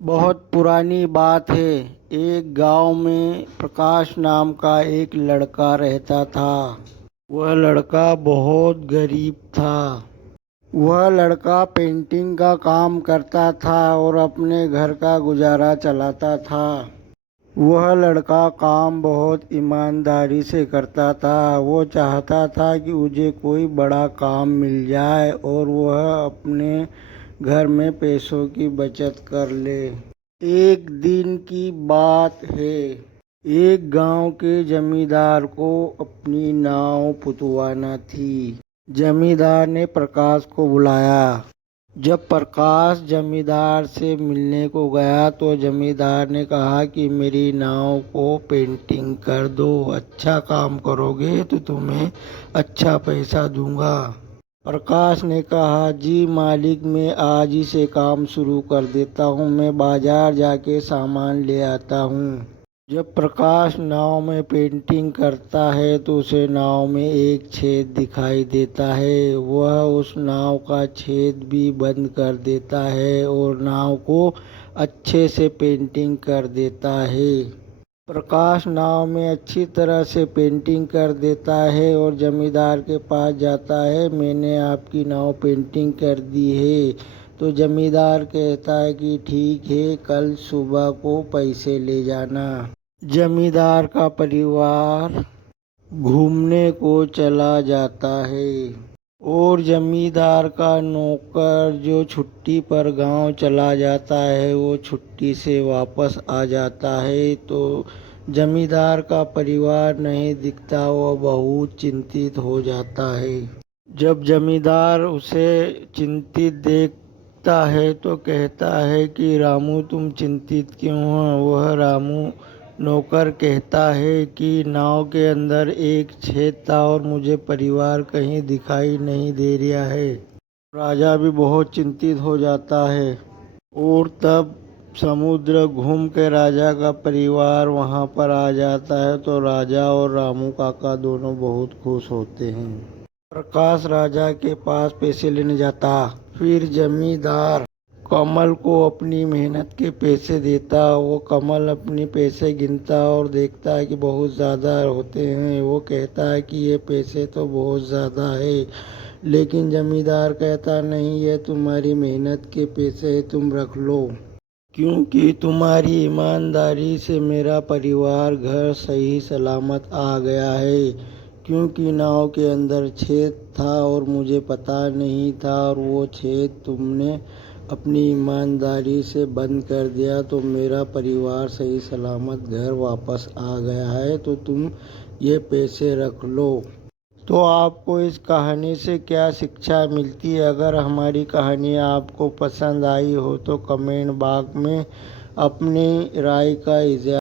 बहुत पुरानी बात है। एक गांव में प्रकाश नाम का एक लड़का रहता था। वह लड़का बहुत गरीब था। वह लड़का पेंटिंग का काम करता था और अपने घर का गुजारा चलाता था। वह लड़का काम बहुत ईमानदारी से करता था। वो चाहता था कि मुझे कोई बड़ा काम मिल जाए और वह अपने घर में पैसों की बचत कर ले। एक दिन की बात है। एक गांव के जमींदार को अपनी नाव पुतवाना थी। जमींदार ने प्रकाश को बुलाया। जब प्रकाश जमींदार से मिलने को गया तो जमींदार ने कहा कि मेरी नाव को पेंटिंग कर दो। अच्छा काम करोगे तो तुम्हें अच्छा पैसा दूंगा। प्रकाश ने कहा, जी मालिक, मैं आज ही से काम शुरू कर देता हूँ। मैं बाजार जाके सामान ले आता हूँ। जब प्रकाश नाव में पेंटिंग करता है तो उसे नाव में एक छेद दिखाई देता है। वह उस नाव का छेद भी बंद कर देता है और नाव को अच्छे से पेंटिंग कर देता है। प्रकाश नाव में अच्छी तरह से पेंटिंग कर देता है और जमींदार के पास जाता है, मैंने आपकी नाव पेंटिंग कर दी है। तो जमींदार कहता है कि ठीक है, कल सुबह को पैसे ले जाना। जमींदार का परिवार घूमने को चला जाता है और जमींदार का नौकर जो छुट्टी पर गांव चला जाता है वो छुट्टी से वापस आ जाता है। तो जमींदार का परिवार नहीं दिखता, वह बहुत चिंतित हो जाता है। जब जमींदार उसे चिंतित देखता है तो कहता है कि रामू, तुम चिंतित क्यों हो? वह रामू नौकर कहता है कि नाव के अंदर एक छेद था और मुझे परिवार कहीं दिखाई नहीं दे रहा है। राजा भी बहुत चिंतित हो जाता है और तब समुद्र घूम के राजा का परिवार वहां पर आ जाता है। तो राजा और रामू काका दोनों बहुत खुश होते हैं। प्रकाश राजा के पास पैसे लेने जाता। फिर जमींदार कमल को अपनी मेहनत के पैसे देता। वो कमल अपने पैसे गिनता और देखता है कि बहुत ज़्यादा होते हैं। वो कहता है कि ये पैसे तो बहुत ज़्यादा है, लेकिन जमींदार कहता नहीं, ये तुम्हारी मेहनत के पैसे हैं, तुम रख लो, क्योंकि तुम्हारी ईमानदारी से मेरा परिवार घर सही सलामत आ गया है। क्योंकि नाव के अंदर छेद था और मुझे पता नहीं था और वो छेद तुमने अपनी ईमानदारी से बंद कर दिया, तो मेरा परिवार सही सलामत घर वापस आ गया है। तो तुम ये पैसे रख लो। तो आपको इस कहानी से क्या शिक्षा मिलती है? अगर हमारी कहानी आपको पसंद आई हो तो कमेंट बॉक्स में अपनी राय का इज़हार